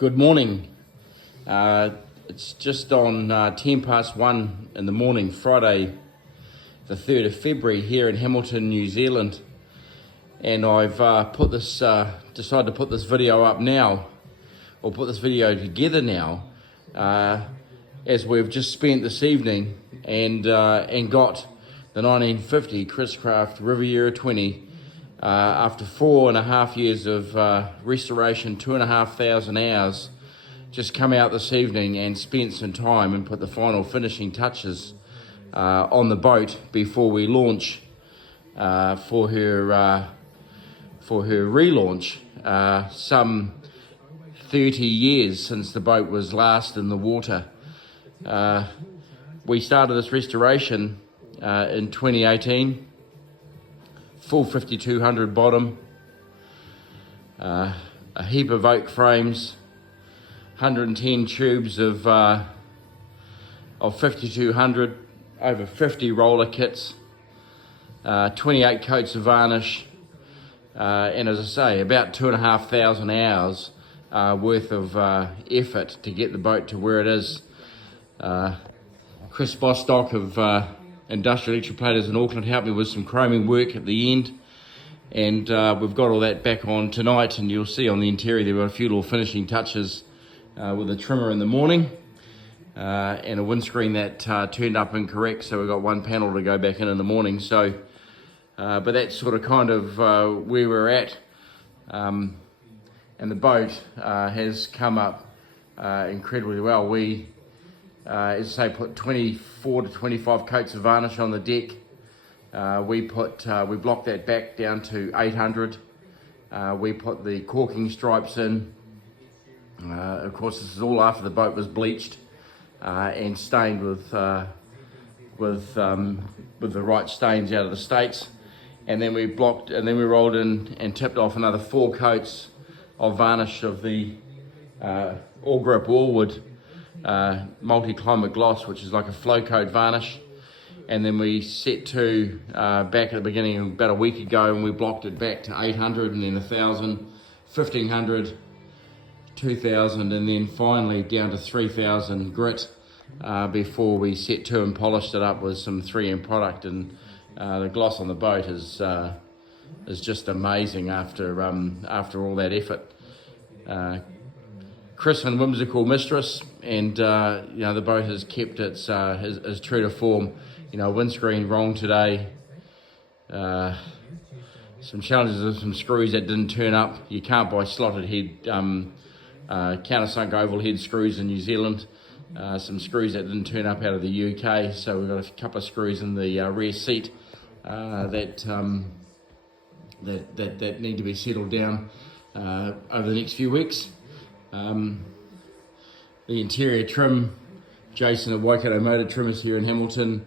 Good morning. It's just on 10 past 1 in the morning, Friday the 3rd of February here in Hamilton, New Zealand. And I've decided to put this video up now, or put this video together now, as we've just spent this evening and got the 1950 Chriscraft Riviera 20 after 4.5 years of restoration, 2,500 hours, just come out this evening and spent some time and put the final finishing touches on the boat before we launch for her relaunch. Some 30 years since the boat was last in the water. We started this restoration in 2018. Full 5200 bottom, a heap of oak frames, 110 tubes of 5200, over 50 roller kits, 28 coats of varnish, and as I say, about 2,500 hours worth of effort to get the boat to where it is. Chris Bostock of Industrial Electroplaters in Auckland helped me with some chroming work at the end, and we've got all that back on tonight, and you'll see on the interior there were a few little finishing touches with a trimmer in the morning and a windscreen that turned up incorrect, so we've got one panel to go back in the morning. So but that's sort of kind of where we're at, and the boat has come up incredibly well. We as I say, put 24 to 25 coats of varnish on the deck. We blocked that back down to 800. We put the caulking stripes in. Of course, this is all after the boat was bleached and stained with the right stains out of the States. And then we blocked, and then we rolled in and tipped off another 4 coats of varnish of the all grip Allwood multi-climate gloss, which is like a flow coat varnish. And then we set to back at the beginning about a week ago, and we blocked it back to 800, and then 1,000, 1,500, 2,000, and then finally down to 3,000 grit before we set to and polished it up with some 3M product. And the gloss on the boat is just amazing after all that effort. Chris and whimsical mistress, and the boat has kept its is true to form. Windscreen wrong today. Some challenges of some screws that didn't turn up. You can't buy slotted head countersunk oval head screws in New Zealand. Some screws that didn't turn up out of the UK. So we've got a couple of screws in the rear seat that need to be settled down over the next few weeks. The interior trim, Jason at Waikato Motor Trimmers here in Hamilton.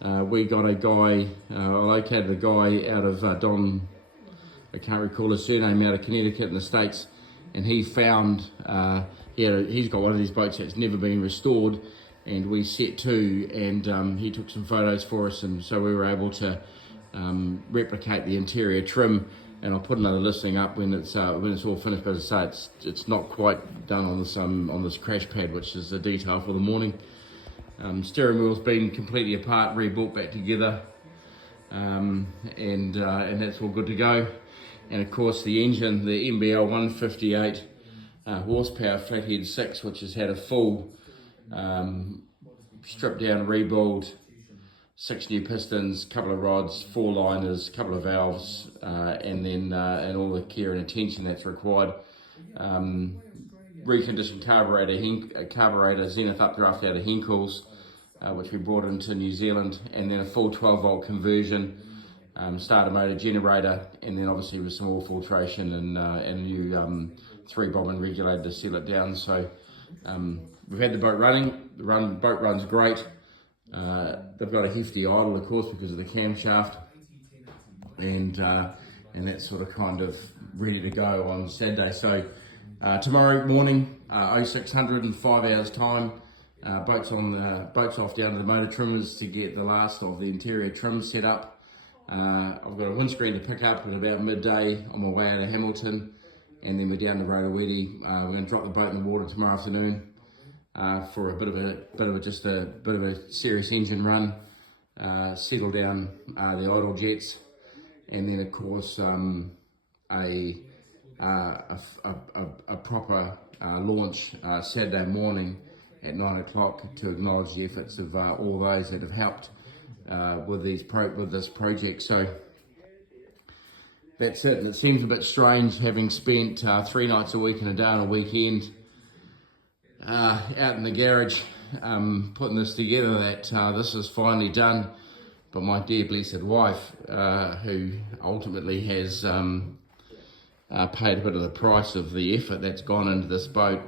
We got a guy, located a guy out of Don, I can't recall his surname, out of Connecticut in the States, and he found, he's got one of these boats that's never been restored, and we set to, and he took some photos for us, and so we were able to replicate the interior trim. And I'll put another listing up when it's all finished. But as I say, it's not quite done on this crash pad, which is the detail for the morning. Steering wheel's been completely apart, rebuilt back together, and that's all good to go. And of course the engine, the MBL 158 horsepower flathead 6, which has had a full stripped down rebuild. 6 new pistons, couple of rods, 4 liners, couple of valves, and then and all the care and attention that's required. Reconditioned carburetor Zenith updraft out of Henkel's, which we brought into New Zealand, and then a full 12-volt conversion, starter motor generator, and then obviously with some oil filtration and a new 3-bobbin regulator to seal it down. So we've had the boat running. The boat runs great. They've got a hefty idle, of course, because of the camshaft, and that's sort of kind of ready to go on Saturday. So tomorrow morning, 0600 in 5 hours time, boats off down to the motor trimmers to get the last of the interior trim set up. I've got a windscreen to pick up at about midday on my way out of Hamilton, and then we're down to Rotowedi. We're going to drop the boat in the water tomorrow afternoon for a bit of a serious engine run, settle down the idle jets, and then of course a proper launch Saturday morning at 9 o'clock to acknowledge the efforts of all those that have helped with this project. So that's it. And it seems a bit strange having spent 3 nights a week and a day on a weekend out in the garage putting this together, that this is finally done. But my dear blessed wife, who ultimately has paid a bit of the price of the effort that's gone into this boat,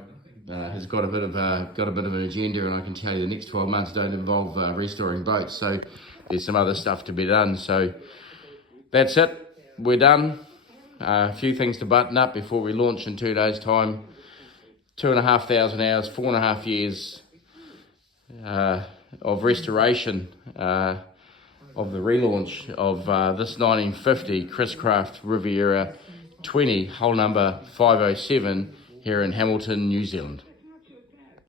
has got a bit of an agenda, and I can tell you the next 12 months don't involve restoring boats. So there's some other stuff to be done. So that's it. We're done. A few things to button up before we launch in 2 days' time. 2,500 hours, 4.5 years of restoration of the relaunch of this 1950 Chriscraft Riviera 20, hull number 507, here in Hamilton, New Zealand.